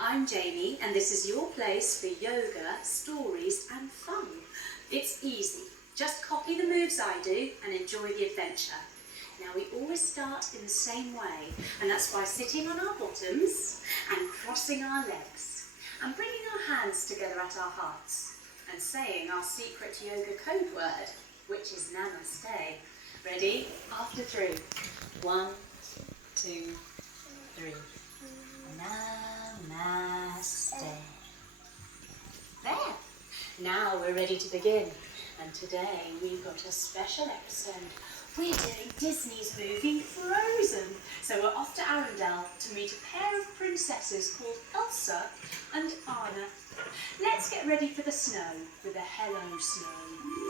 I'm Jamie, and this is your place for yoga, stories and fun. It's easy. Just copy the moves I do and enjoy the adventure. Now we always start in the same way, and that's by sitting on our bottoms and crossing our legs and bringing our hands together at our hearts and saying our secret yoga code word, which is Namaste. Ready? After 3. 1, 2, 3. Namaste. There. Now we're ready to begin. And today we've got a special episode. We're doing Disney's movie Frozen. So we're off to Arendelle to meet a pair of princesses called Elsa and Anna. Let's get ready for the snow with a hello snow.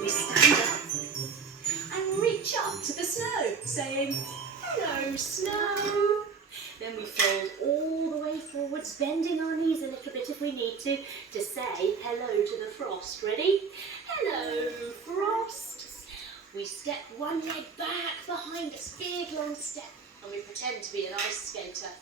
We stand up and reach up to the snow saying, hello snow. Then we fold all the way forwards, bending our knees a little bit if we need to say hello to the frost. Ready? Hello, frost. We step one leg back behind us, big long step, and we pretend to be an ice skater.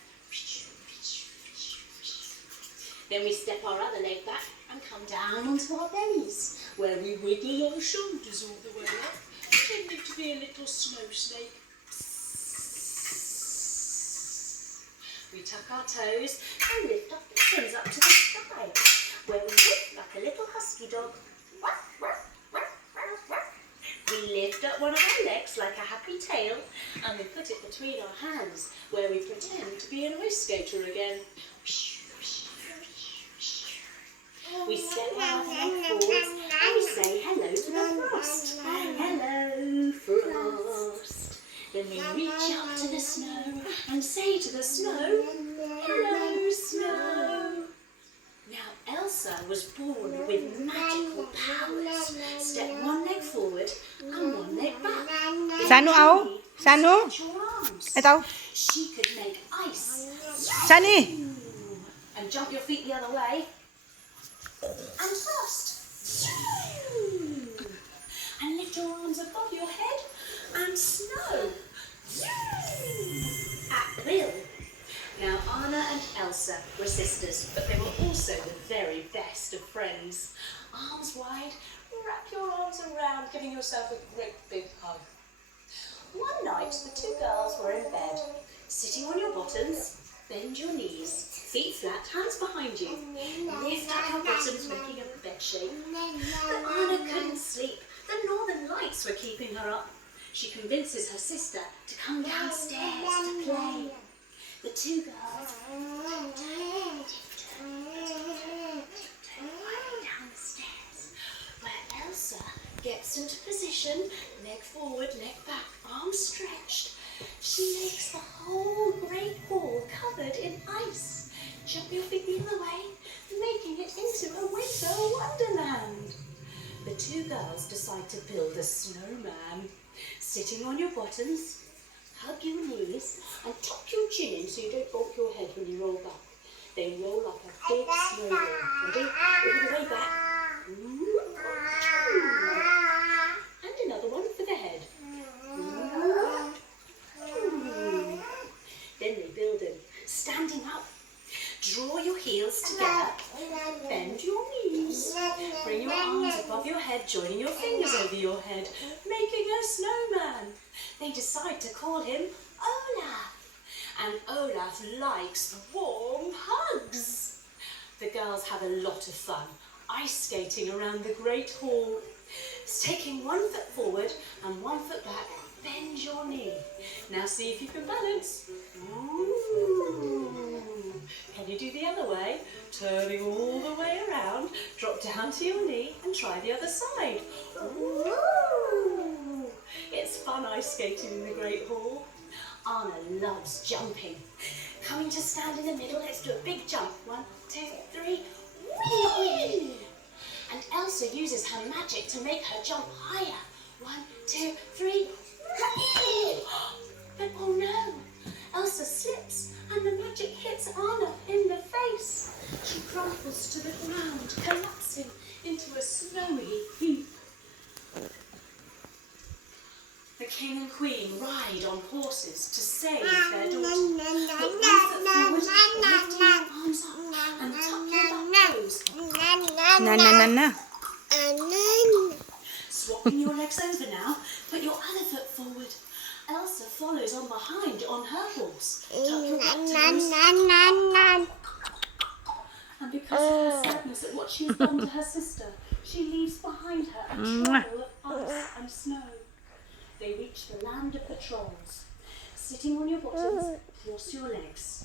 Then we step our other leg back and come down onto our bellies, where we wiggle our shoulders all the way up, pretending to be a little snow snake. We tuck our toes and lift up the fins up to the sky, where we whip like a little husky dog. We lift up one of our legs like a happy tail, and we put it between our hands, where we pretend to be an ice skater again. We step our leg forwards and we say hello to the frost. Hello, frost. Then we reach up to the snow and say to the snow, hello, snow. Now Elsa was born with magical powers. Step one leg forward and one leg back. Sanu ao, Sanu. Ito. She could make ice. Sani. And jump your feet the other way. And frost. And lift your arms above your head and snow. At will. Now Anna and Elsa were sisters, but they were also the very best of friends. Arms wide, wrap your arms around, giving yourself a great big hug. One night the two girls were in bed, sitting on your bottoms, bend your knees, feet flat, hands behind you. Lift up your bottoms, making a bed shape. But Anna couldn't sleep. The northern lights were keeping her up. She convinces her sister to come downstairs to play. The two girls tiptoe down the stairs, where Elsa gets into position, leg forward, leg back, arms stretched. She makes the whole great hall covered in ice. Jump your feet the other way, making it into a winter wonderland. The two girls decide to build a snowman. Sitting on your bottoms, hug your knees and tuck your chin in so you don't bonk your head when you roll back. They roll like a big snowball. Ready? All the way back. And another one for the head. Then they build him. Standing up. Draw your heels together. Bend your knees. Bring your arms above your head, joining your fingers over your head, making a snowman. They decide to call him Olaf. And Olaf likes warm hugs. The girls have a lot of fun, ice skating around the Great Hall. Taking one foot forward and one foot back, bend your knee. Now see if you can balance. Ooh. Can you do the other way? Turning all the way around, drop down to your knee and try the other side. Ooh. It's fun ice skating in the Great Hall. Anna loves jumping. Coming to stand in the middle, let's do a big jump. 1, 2, 3. Whee! And Elsa uses her magic to make her jump higher. 1, 2, 3. Whee! But oh no! Elsa slips and the magic hits Anna in the face. She crumples to the ground, collapsing into a snowy heap. The king and queen ride on horses to save their daughter. But one foot forward, lifting their arms up Na. Swapping your legs over now, put your other foot forward. Elsa follows on behind on her horse. Tuck your back toes. And because of her sadness at what she's done to her sister, she leaves behind her a trail of ice and snow. They reach the land of the trolls. Sitting on your bottoms, cross your legs.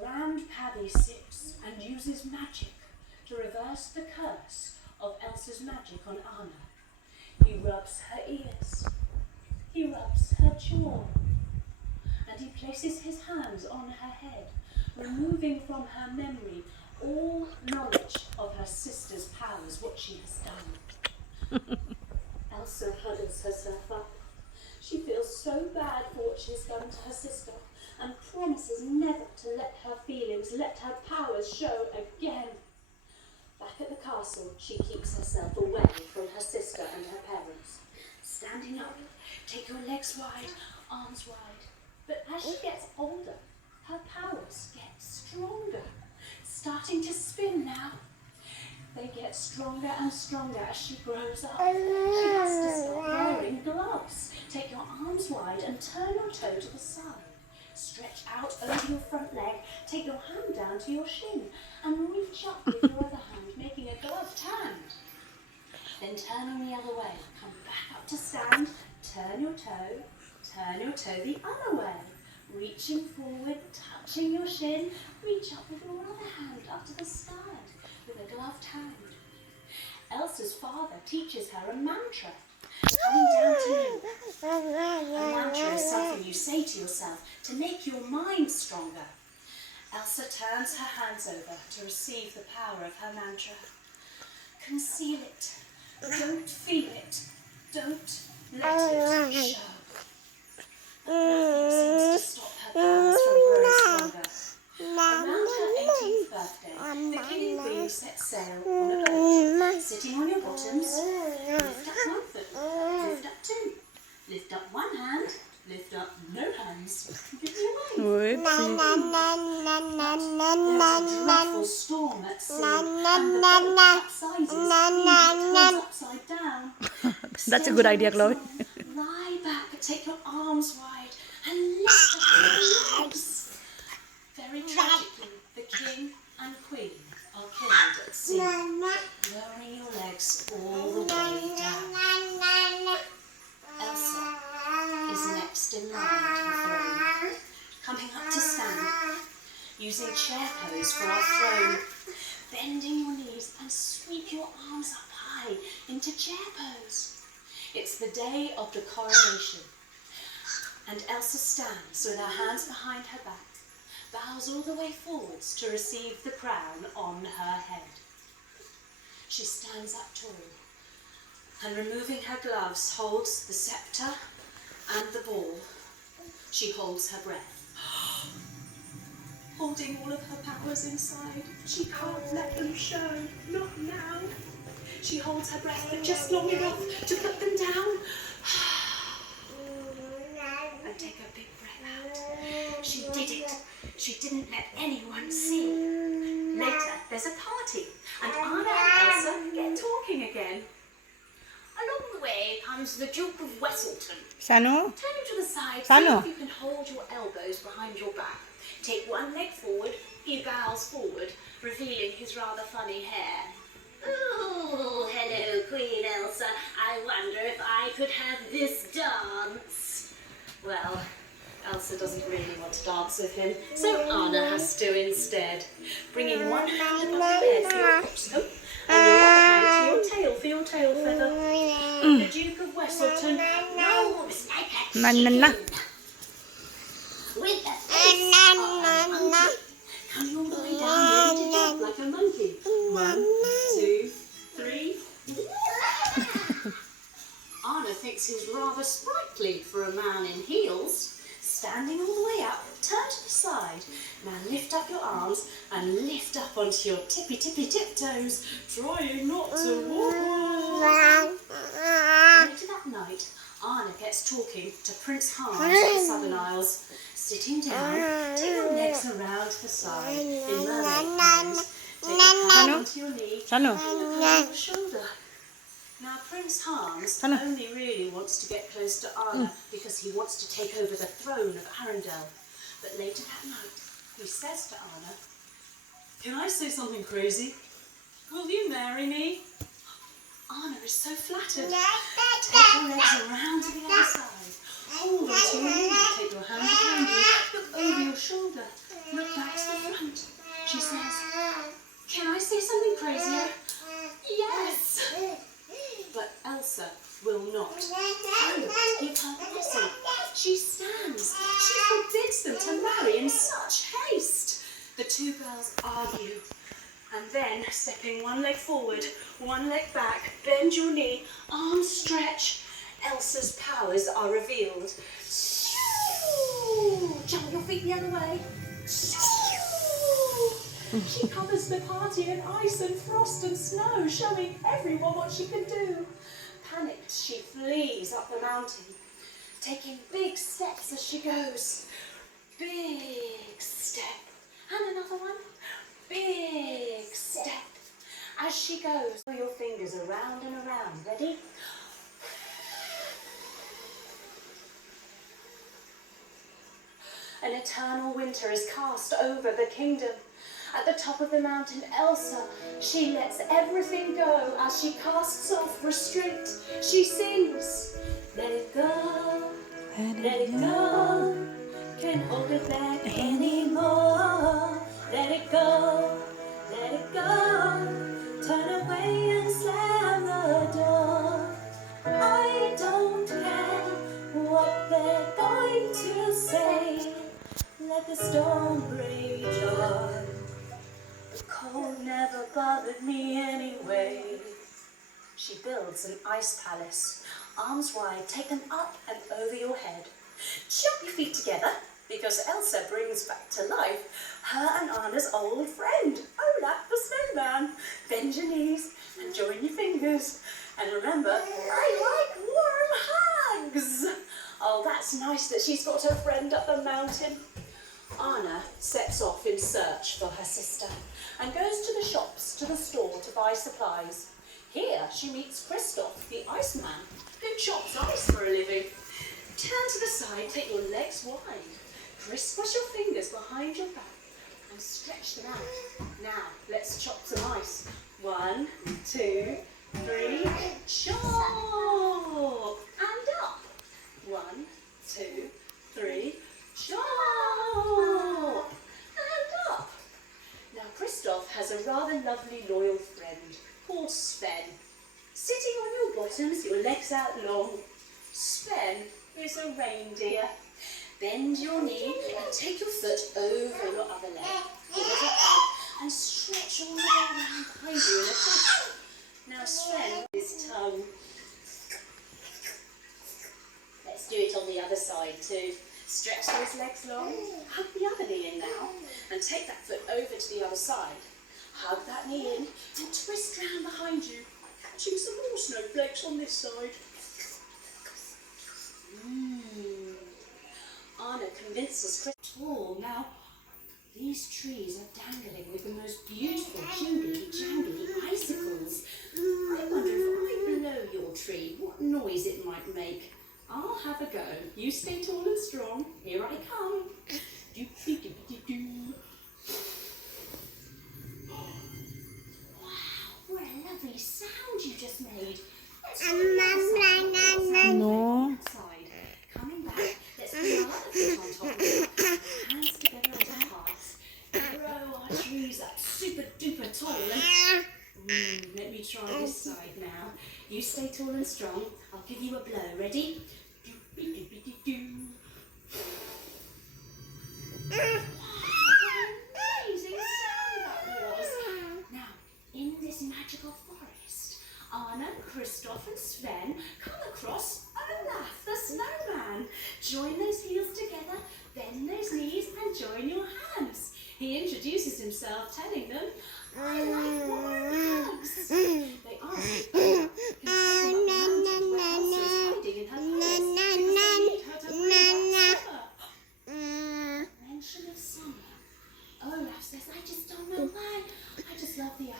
Grandpappy sits and uses magic to reverse the curse of Elsa's magic on Anna. He rubs her ears. He rubs her jaw. And he places his hands on her head, removing from her memory all knowledge of her sister's powers, what she has done. Elsa huddles herself up. She feels so bad for what she's done to her sister and promises never to let her feelings, let her powers show again. Back at the castle, she keeps herself away from her sister and her parents. Standing up, take your legs wide, arms wide. But as she gets older, her powers get stronger. Starting to spin now. They get stronger and stronger as she grows up. She has to start wearing gloves. Take your arms wide and turn your toe to the side. Stretch out over your front leg. Take your hand down to your shin and reach up with your other hand, making a gloved hand. Then turn on the other way. Come back up to stand. Turn your toe the other way. Reaching forward, touching your shin. Reach up with your other hand up to the stand with a gloved hand. Elsa's father teaches her a mantra. Coming down to you. A mantra is something you say to yourself to make your mind stronger. Elsa turns her hands over to receive the power of her mantra. Conceal it. Don't feel it. Don't let it show. Nothing seems to stop her powers from growing stronger. Around her 18th birthday, the king and queen set sail on a boat. Sitting on your bottoms, lift up one foot, lift up two, lift up one hand, lift up no hands. Give me a wave. There's a dreadful storm at sea, and the boat capsizes, leaving it upside down. That's a good idea, Chloe. Lie back, take your arms wide, and lift up your legs. Very tragically, the king and queen are killed at sea, lowering your legs all the way down. Elsa is next in line to the throne. Coming up to stand, using chair pose for our throne. Bending your knees and sweep your arms up high into chair pose. It's the day of the coronation. And Elsa stands with her hands behind her back, bows all the way forwards to receive the crown on her head. She stands up tall and, removing her gloves, holds the scepter and the ball. She holds her breath. Holding all of her powers inside. She can't let them show, not now. She holds her breath, but just long enough to put them down. And take a big breath out. She did it. She didn't let anyone see. Later, there's a party, and Anna and Elsa get talking again. Along the way comes the Duke of Wesselton. Sanu? Turn him to the side, Sanu? see if you can hold your elbows behind your back. Take one leg forward, he bows forward, revealing his rather funny hair. Oh, hello, Queen Elsa. I wonder if I could have this dance. Well, Elsa doesn't really want to dance with him, so Anna has to instead. Bringing one hand above your head for your coxcomb, and your other hand to your tail for your tail feather. The Duke of Wesselton rolls like a chicken. With the face of a monkey. Coming all the way down, ready to jump like a monkey. 1, 2, 3. Anna thinks he's rather sprightly for a man in heels. Standing all the way up, turn to the side. Now lift up your arms and lift up onto your tippy tiptoes, trying not to wobble. Later that night, Anna gets talking to Prince Hans of the Southern Isles. Sitting down, take your legs around to the side in mermaid pose. Take your hand onto your knee Sanu. and over your shoulder. Now Prince Hans Sanu. only really wants to get close to Anna because he wants to take over the throne of Arendelle. But later that night, he says to Anna, "Can I say something crazy? Will you marry me?" Anna is so flattered. Take your legs around to the other side. Hold onto your knee. Take your hand behind you. Look over your shoulder. Look back to the front. She says, "Can I say something crazier?" "Yes." But Elsa will not. Give her blessing. She stands. She forbids them to marry in such haste. The two girls argue. And then, stepping one leg forward, one leg back, bend your knee, arms stretch. Elsa's powers are revealed. Jump your feet the other way. She covers the party in ice and frost and snow, showing everyone what she can do. Panicked, she flees up the mountain, taking big steps as she goes. Big step. And another one. Big step. As she goes, pull your fingers around and around. Ready? An eternal winter is cast over the kingdom. At the top of the mountain, Elsa, she lets everything go as she casts off restraint. She sings, "Let it go, let it go, can't hold it back anymore. Let it go, let it go, turn away and slam the door. I don't care what they're going to say. Let the storm rage on. The cold never bothered me anyway." She builds an ice palace. Arms wide, take them up and over your head. Jump your feet together, because Elsa brings back to life her and Anna's old friend, Olaf the snowman. Bend your knees and join your fingers. And remember, I like warm hugs. Oh, that's nice that she's got her friend up the mountain. Anna sets off in search for her sister and goes to the shops, to the store to buy supplies. Here she meets Kristoff, the Iceman, who chops ice for a living. Turn to the side, take your legs wide. Crisscross your fingers behind your back and stretch them out. Now, let's chop some ice. 1, 2, 3, chop! And up. 1, 2, 3, chop! And up. Now, Kristoff has a rather lovely loyal friend called Sven. Sitting on your bottoms, your legs out long. Sven is a reindeer. Bend your knee and take your foot over your other leg. Give it a hug and stretch all the way around behind you in a push. Now Sven his tongue. Let's do it on the other side too. Stretch those legs long. Hug the other knee in now and take that foot over to the other side. Hug that knee in and twist round behind you, catching some more snowflakes on this side. Anna convinces Chris. Oh, now these trees are dangling with the most beautiful jingly jangly icicles. I wonder if I blow your tree, what noise it might make. I'll have a go. You stay tall and strong. Here I come. Doo-doo-doo-doo-doo. Wow, what a lovely sound you just made. Let's try the other side. No. Side. Coming back. Let's put our other foot on top of it. Hands together as hearts. Grow our trees up super duper tall. Let me try this side now. You stay tall and strong. I'll give you a blow. Ready? Doo-doo-doo-doo-doo. Amazing sound that was. Now, in this magical forest, Anna, Kristoff and Sven come across Olaf the snowman. Join those heels together, bend those knees and join your hands. He introduces himself, telling them, "I like warm hugs." They ask Olaf, who's heading up the mountain where Elsa is hiding in her palace because they need her to bring back summer. Mention of summer. Olaf says, "I just don't know why. I just love the idea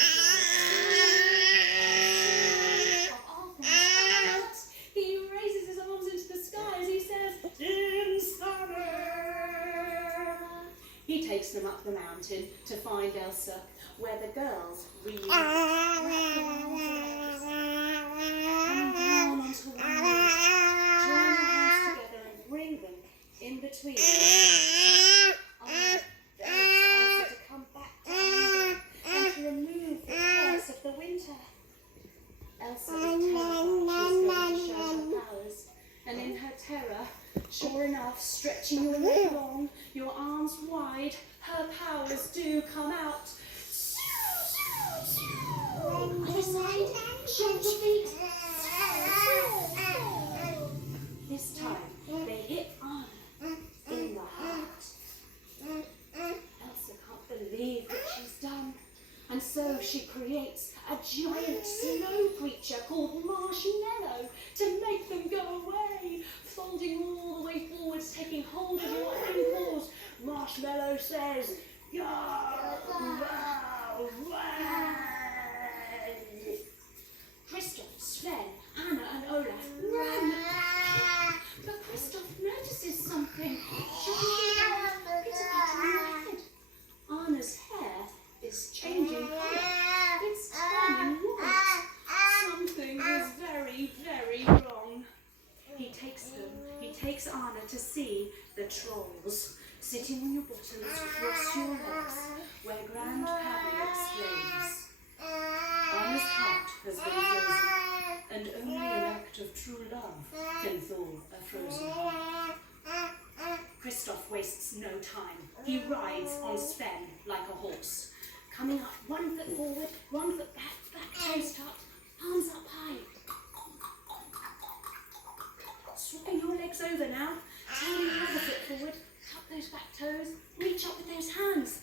mountain to find Elsa, where the girls reunite. Coming down onto one knee, join their hands together and bring them in between them. Anna begs Elsa to come back to Arendelle and to remove the curse of the winter. Elsa is terrified she's going to show her powers, and in her terror, sure enough, stretching your leg long, your arms wide, her powers do come out. Other side, shoulder feet. This time, they hit Anna in the heart. Elsa can't believe what she's done, and so she creates a giant snow creature called Marshmallow to make them go away, folding all the way forwards, taking hold of your ankles. Marshmallow says, "Go away!" Christoph, Sven, Anna and Olaf run. But Christoph notices something. It's Anna's hair is changing colour. It's turning white. Something is very, very wrong. He takes Anna to see the trolls sitting on your bottoms, cross your legs, where Grand Paddy explains. Anna's heart has been frozen, and only an act of true love can thaw a frozen heart. Christoph wastes no time. He rides on Sven like a horse, coming up 1 foot forward, 1 foot back, back toes tucked, arms up high. Swapping your legs over now, turning the other foot forward, tuck those back toes, reach up with those hands.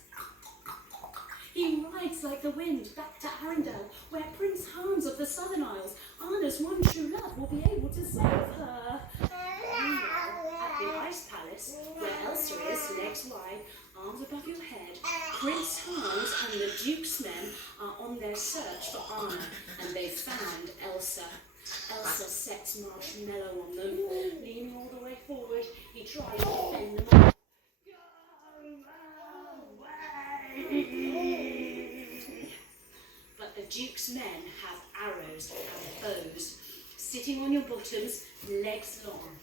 He rides like the wind back to Arendelle, where Prince Hans of the Southern Isles, Anna's one true love, will be able to save her. Meanwhile, at the Ice Palace, where Elsa is, legs wide, arms above your head, Prince Hans and the Duke's men are on their search for Anna, and they've found Elsa. Elsa sets Marshmallow on them, leaning all the way forward. He tries to fend them off. But the Duke's men have arrows and bows, sitting on your bottoms, legs long.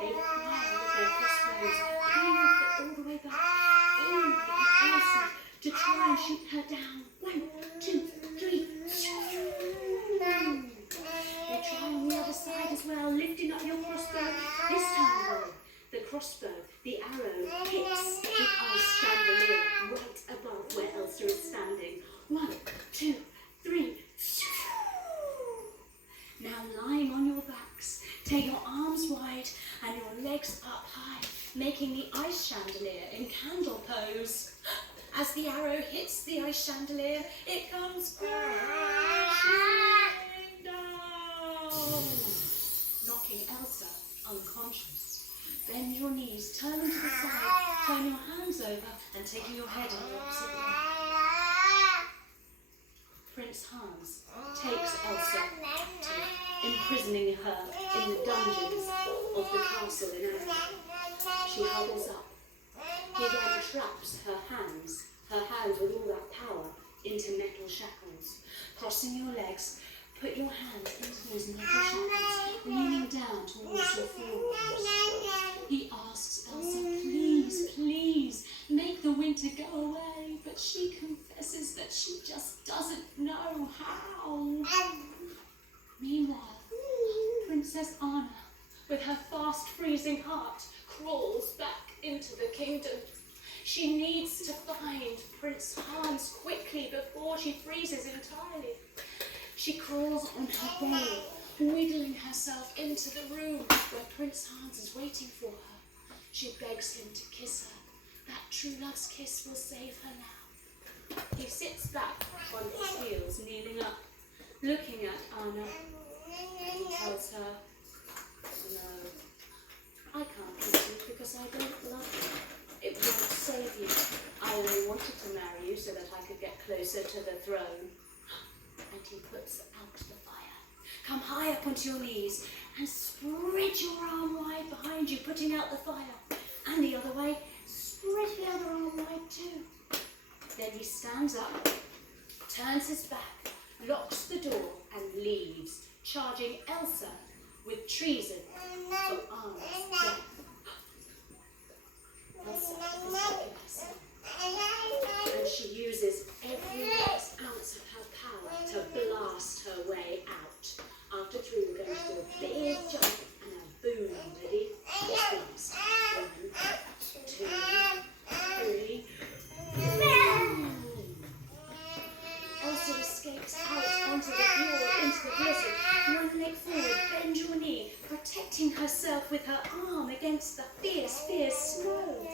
They fire with their crossbows, pulling your foot all the way back, aiming at Elsa to try and shoot her down. 1, 2, 3. They try on the other side as well, lifting up your crossbow. This time, though, the crossbow, the arrow, hits the ice chandelier right above where Elsa is standing. 1, 2, 3. Now lying on your backs, take your arms wide and your legs up high, making the ice chandelier in candle pose. As the arrow hits the ice chandelier, it comes crashing down, knocking Elsa unconscious. Bend your knees, turn them to the side, turn your hands over and taking your head in the opposite way. Prince Hans takes Elsa, imprisoning her in the dungeons of the castle in Arendelle. She huddles up. He then traps her hands with all that power into metal shackles. Crossing your legs, put your hands into those metal shackles, leaning down towards your forearms. He asks Elsa, please, please, make the winter go away, but she confesses that she just doesn't know how. Meanwhile, Princess Anna, with her fast freezing heart, crawls back into the kingdom. She needs to find Prince Hans quickly before she freezes entirely. She crawls on her belly, wiggling herself into the room where Prince Hans is waiting for her. She begs him to kiss her. That true love's kiss will save her now. He sits back on his heels, kneeling up, looking at Anna. He tells her, no, I can't kiss you because I don't love you. It won't save you. I only wanted to marry you so that I could get closer to the throne. And he puts out the fire. Come high up onto your knees and spread your arm wide behind you, putting out the fire. And the other way, spread the other arm wide too. Then he stands up, turns his back, locks the door and leaves, charging Elsa with treason for Anna's death. Elsa is looking herself, and she uses every last ounce of her power to blast her way out. After three, we're going to do a big jump and a boom. Ready? This one's 1, 2, 3. Elsa escapes out onto the fjord, into the blizzard. One leg forward, bend your knee, protecting herself with her arm against the fierce, fierce snow.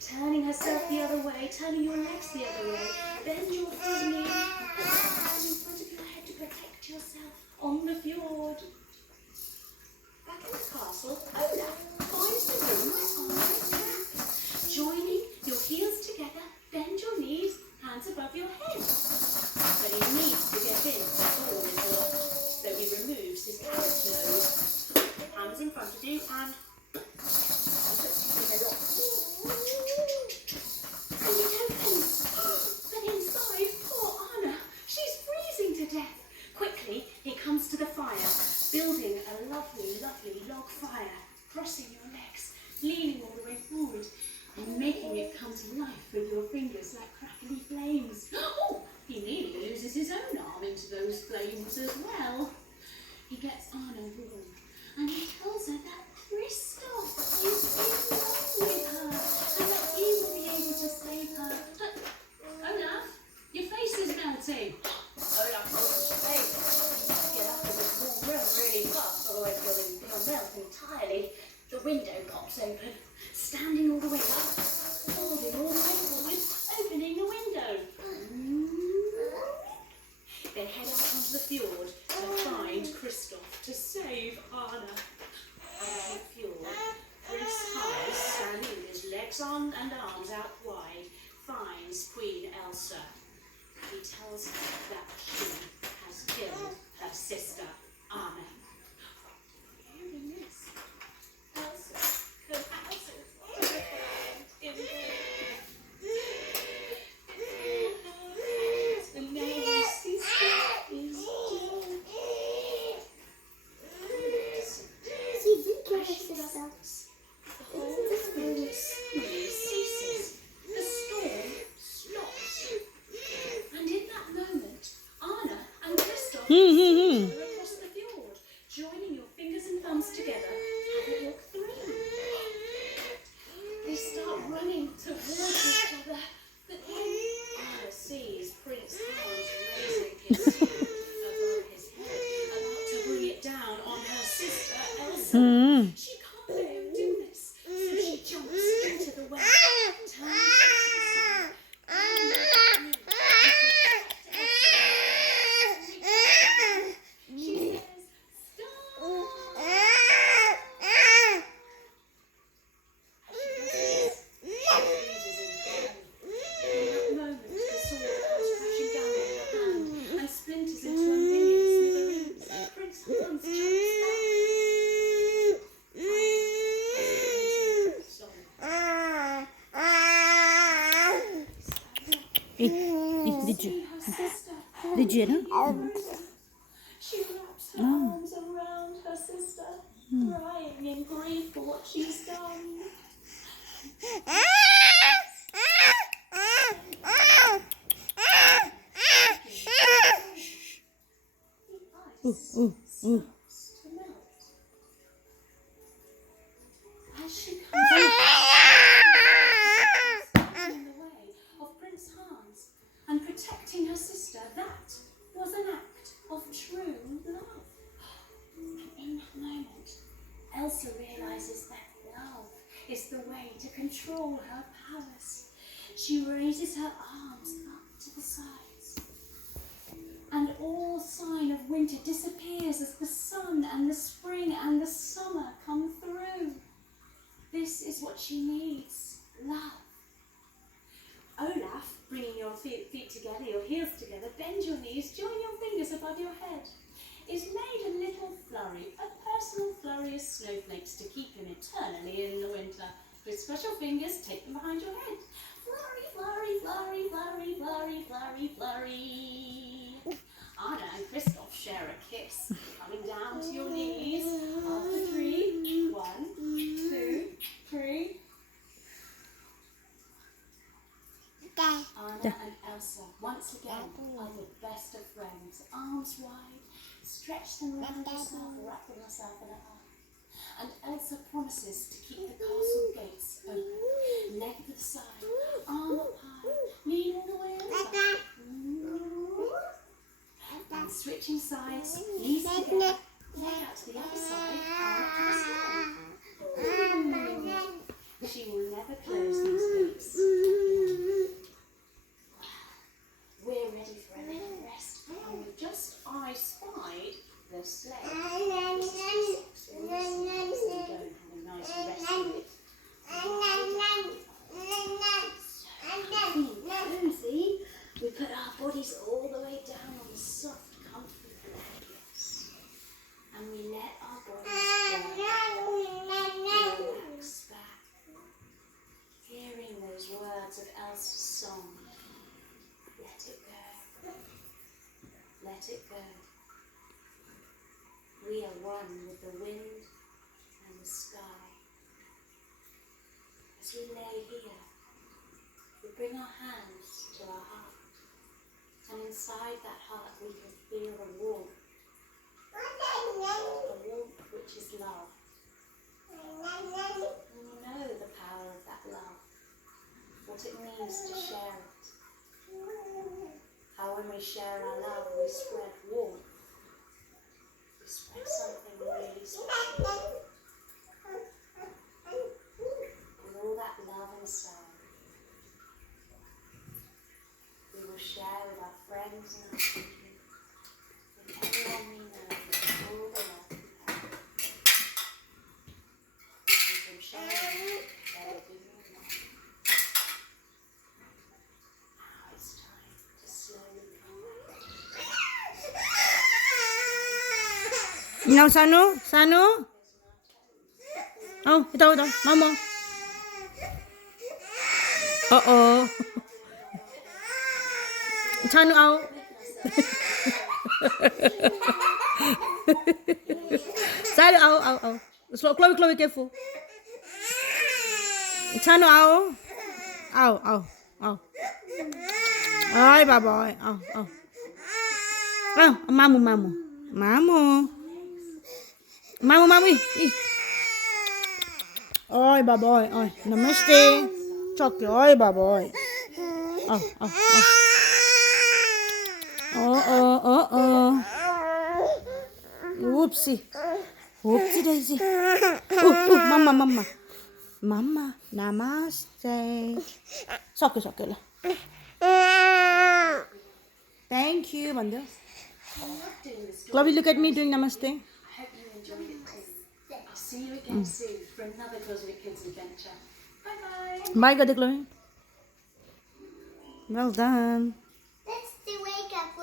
Turning herself the other way, turning your legs the other way. Bend your front knee and put your hand in front of your head to protect yourself on the fjord. Back in the castle, Olaf finds the room where Anna is trapped. Joining your heels together, bend your knees, hands above your head. But he needs to get in before it's locked, so he removes his carrot nose. Hands in front of you and puts it in the lock. And it opens. But inside, poor Anna, she's freezing to death. Quickly, he comes to the fire, building a lovely, lovely log fire, crossing your legs, leaning all the way forward, and making it come to life with your fingers like crackly flames. Oh, he nearly loses his own arm into those flames as well. He gets Anna warm, and he tells her that Kristoff is in love with her, and that he will be able to save her. But, Olaf, your face is melting. Olaf holds his face. Get up in this warm room really fast, otherwise he'll melt entirely. The window pops open, standing all the way up, folding all the way forward, opening the window. They head out onto the fjord to find Kristoff to save Anna. Out on the fjord, Prince Hans, standing with his legs on and arms out wide, finds Queen Elsa. He tells her that she has killed her sister, Anna. Hearing this, Elsa collapses in bed. And now her sister is dead. She did kill her As she sister. does this, the whole wind suddenly ceases. The storm stops. And in that moment, Anna and Kristoff see each other across the fjord, joining your fingers and thumbs together. Have a look through. They start running towards each other, but then Anna sees Prince Hans raising his sword above his head, about to bring it down on her sister Elsa. She can't let him do this, so she jumps into the well, turns to the side, and protect Elsa. She says, "Stop!" And splinters into a million smithereens. Prince Hans jumps Did you know? She wraps her arms around her sister, crying in grief for what she's done. The ice starts to melt. As she comes in the way of Prince Hans and protecting her sister, that was an act of true love. And in that moment, Elsa realizes that love is the way to control her powers. She raises her arms up to the sides, and all sign of winter disappears as the sun and the spring and the summer come through. This is what she needs, love. Olaf, bringing your feet together, your heels together, bend your knees, join your fingers above your head, is made a little flurry, a personal flurry of snowflakes to keep him eternally in the winter. With special fingers, take them behind your head. Flurry, flurry, flurry, flurry, flurry, flurry, flurry. Anna and Christoph share a kiss. Coming down to your knees. After 3. 1, 2, 3. Anna and Elsa, once again, are the best of friends. Arms wide, stretch them around yourself, wrapping yourself in a hug. And Elsa promises to keep the castle gates open. Leg to the side, arm up high, lean all the way over. And switching sides, knees together, leg out to the other side, arm up to the side. She will never close these gates. We're ready for a little rest, and we've just spied the sleigh. We don't have a nice rest in it. Cozy. We put our bodies all the way down on the soft, comfy blankets, and we let our bodies relax back, hearing those words of Elsa's song. Let it go. Let it go. We are one with the wind and the sky. As we lay here, we bring our hands to our heart. And inside that heart we can feel a warmth. A warmth which is love. And we know the power of that love. What it means to share it. How when we share our love, we spread warmth. We spread something really special. With all that love inside, we will share with our friends and our children, with everyone we know, all the love we have. And from sharing, there will be more love. Now it's time to slowly come back. Nào Sanu. Oh, ito. Mamo. Uh-oh. Sanu out. Sanu out. Slow, Chloe, careful. Sanu out. Ôi bà bội. Mamu. Ôi bà bội. Ôi, namaste. Chọc kìa, ôi bà bội. Whoopsie daisy. Mama, namaste. Sok kìa. Thank you, Bandu. Chloe, look at me doing namaste. I hope you enjoyed it too. I'll see you again soon for another Cosmic Kids adventure. Bye-bye. Bye, good Chloe. Well done. Let's do wake up.